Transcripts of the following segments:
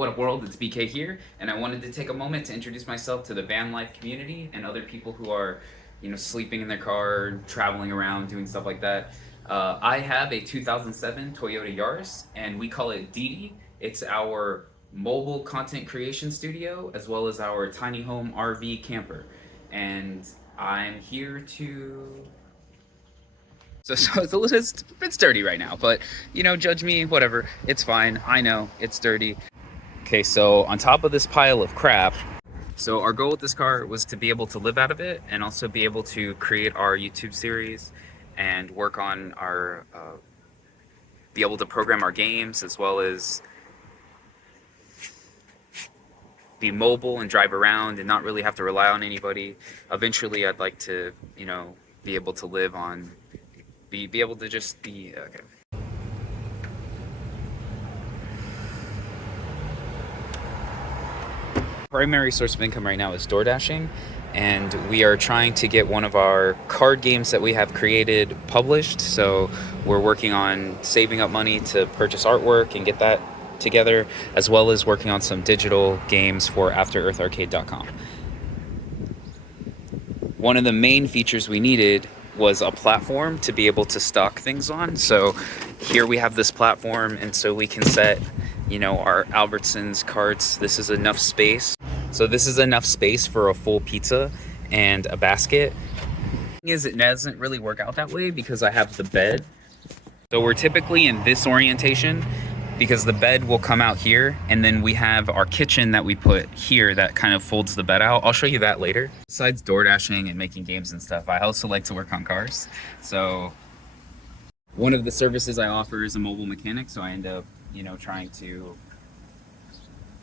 What up world, it's BK here, and I wanted to take a moment to introduce myself to the van life community and other people who are, sleeping in their car, traveling around, doing stuff like that. I have a 2007 Toyota Yaris, and we call it DD. It's our mobile content creation studio, as well as our tiny home RV camper. And I'm here to it's dirty right now, but judge me, whatever. It's fine. I know it's dirty. Okay, so on top of this pile of crap, so our goal with this car was to be able to live out of it and also be able to create our YouTube series and work on our, be able to program our games, as well as be mobile and drive around and not really have to rely on anybody. Eventually, I'd like to, be able to live on, be able to just be, okay. Primary source of income right now is DoorDashing, and we are trying to get one of our card games that we have created published. So we're working on saving up money to purchase artwork and get that together, as well as working on some digital games for AfterEarthArcade.com. One of the main features we needed was a platform to be able to stock things on. So here we have this platform, and so we can set our Albertsons carts. This is enough space. So this is enough space for a full pizza and a basket. The thing is, it doesn't really work out that way because I have the bed. So we're typically in this orientation because the bed will come out here, and then we have our kitchen that we put here that kind of folds the bed out. I'll show you that later. Besides DoorDashing and making games and stuff, I also like to work on cars. So one of the services I offer is a mobile mechanic, so I end up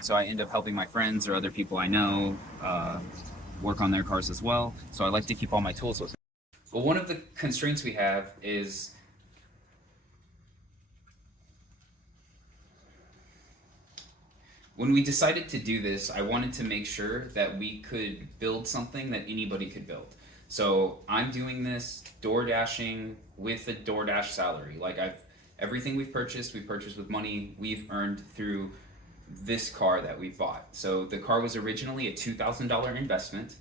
I end up helping my friends or other people I know work on their cars as well. So I like to keep all my tools with me. But one of the constraints we have is when we decided to do this, I wanted to make sure that we could build something that anybody could build. So I'm doing this DoorDashing with a DoorDash salary. Everything we've purchased with money we've earned through this car that we bought. So the car was originally a $2,000 investment,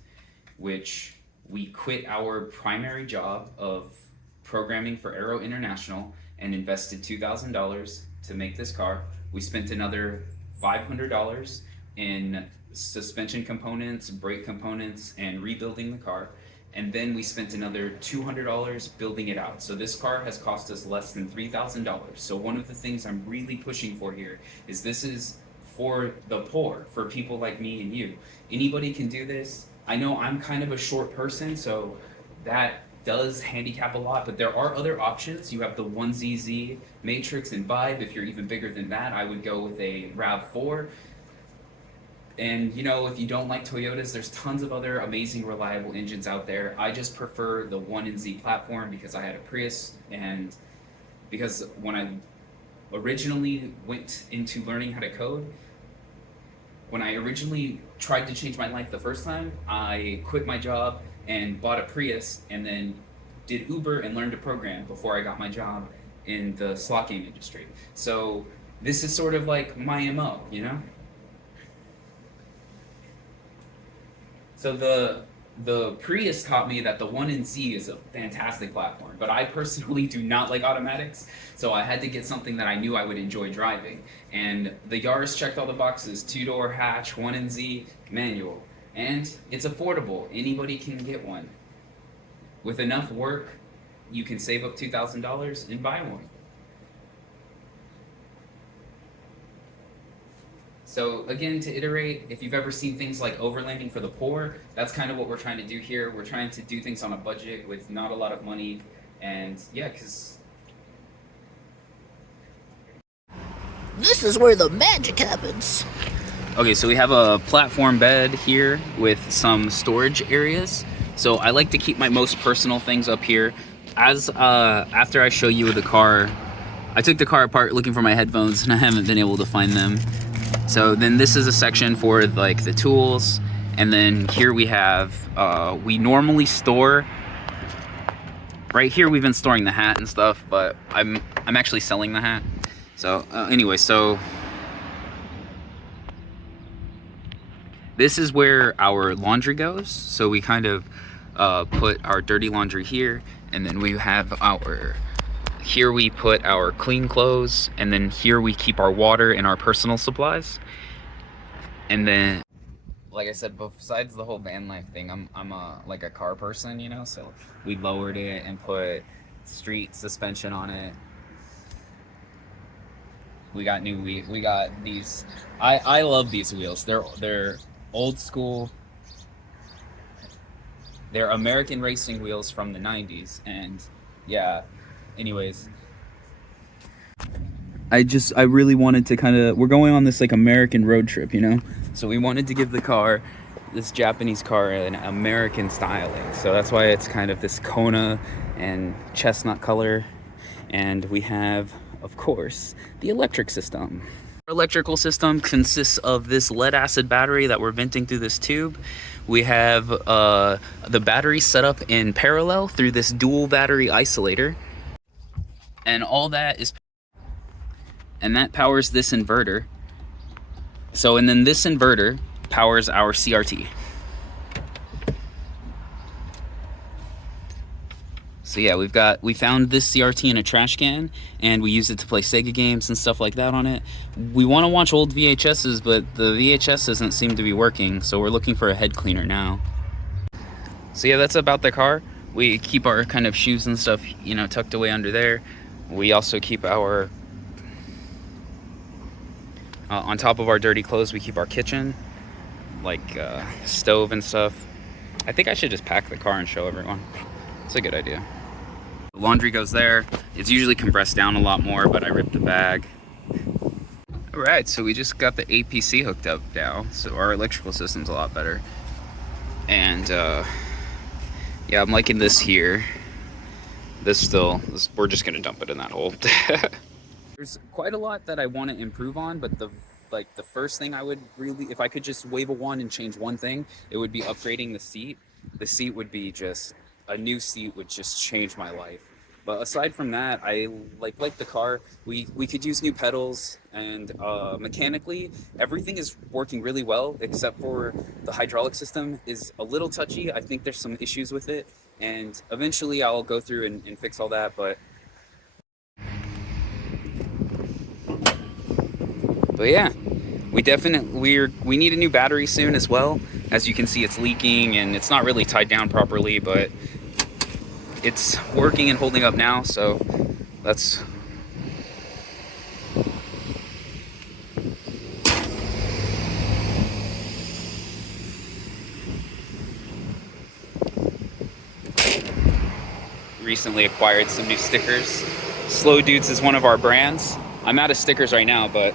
which we quit our primary job of programming for Aero International and invested $2,000 to make this car. We spent another $500 in suspension components, brake components, and rebuilding the car. And then we spent another $200 building it out. So this car has cost us less than $3,000. So one of the things I'm really pushing for here is this is for the poor, for people like me and you. Anybody can do this. I know I'm kind of a short person, so that does handicap a lot, but there are other options. You have the 1ZZ Matrix and Vibe. If you're even bigger than that, I would go with a RAV4. And if you don't like Toyotas, there's tons of other amazing, reliable engines out there. I just prefer the 1Z platform because I had a Prius, and because when I originally went into learning how to code, when I originally tried to change my life the first time, I quit my job and bought a Prius, and then did Uber and learned to program before I got my job in the slot game industry. So this is sort of like my MO, So the Prius taught me that the 1Z is a fantastic platform, but I personally do not like automatics, so I had to get something that I knew I would enjoy driving. And the Yaris checked all the boxes: 2-door hatch, 1Z, manual, and it's affordable. Anybody can get one. With enough work, you can save up $2,000 and buy one. So again, to iterate, if you've ever seen things like overlanding for the poor, that's kind of what we're trying to do here. We're trying to do things on a budget with not a lot of money, and yeah, because this is where the magic happens. Okay, so we have a platform bed here with some storage areas. So I like to keep my most personal things up here. After I show you the car, I took the car apart looking for my headphones and I haven't been able to find them. So then this is a section for the tools, and then here we have, we normally store, right here we've been storing the hat and stuff, but I'm actually selling the hat. So anyway, so This is where our laundry goes. So we kind of put our dirty laundry here, and then we have our, here we put our clean clothes, and then here we keep our water and our personal supplies. And then, like I said, besides the whole van life thing, I'm like a car person, you know, so we lowered it and put street suspension on it. We got we got these. I love these wheels. They're old school. They're American racing wheels from the 90s, and yeah. Anyways, I really wanted to kind of, we're going on this like American road trip, you know? So we wanted to give the car, this Japanese car, an American styling. So that's why it's kind of this Kona and chestnut color. And we have, of course, the electric system. Our electrical system consists of this lead acid battery that we're venting through this tube. We have the battery set up in parallel through this dual battery isolator. And all that is, and that powers this inverter. So, and then this inverter powers our CRT. So yeah, we found this CRT in a trash can, and we use it to play Sega games and stuff like that on it. We want to watch old VHSs, but the VHS doesn't seem to be working, so we're looking for a head cleaner now. So yeah, that's about the car. We keep our kind of shoes and stuff, you know, tucked away under there. We also keep our, on top of our dirty clothes, we keep our kitchen, like stove and stuff. I think I should just pack the car and show everyone. It's a good idea. The laundry goes there. It's usually compressed down a lot more, but I ripped the bag. All right, so we just got the APC hooked up now, so our electrical system's a lot better. And yeah, I'm liking this here. We're just gonna dump it in that hole. There's quite a lot that I want to improve on, but the first thing I would really, if I could just wave a wand and change one thing, it would be upgrading the seat. The seat would be just, a new seat would just change my life. But aside from that, I like the car. We could use new pedals, and mechanically, everything is working really well, except for the hydraulic system is a little touchy. I think there's some issues with it, and eventually I'll go through and fix all that, but yeah, we need a new battery soon as well. As you can see, it's leaking and it's not really tied down properly, but it's working and holding up now, so that's recently acquired some new stickers. Slow Dudes is one of our brands. I'm out of stickers right now, but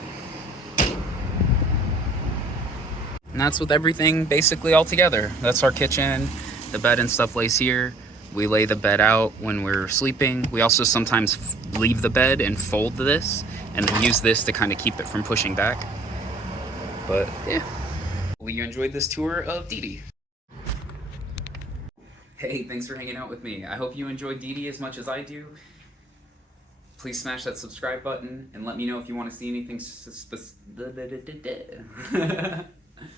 and that's with everything basically all together. That's our kitchen. The bed and stuff lays here. We lay the bed out when we're sleeping. We also sometimes leave the bed and fold this and then use this to kind of keep it from pushing back. But yeah, hopefully you enjoyed this tour of Didi. Hey, thanks for hanging out with me. I hope you enjoyed Didi as much as I do. Please smash that subscribe button and let me know if you want to see anything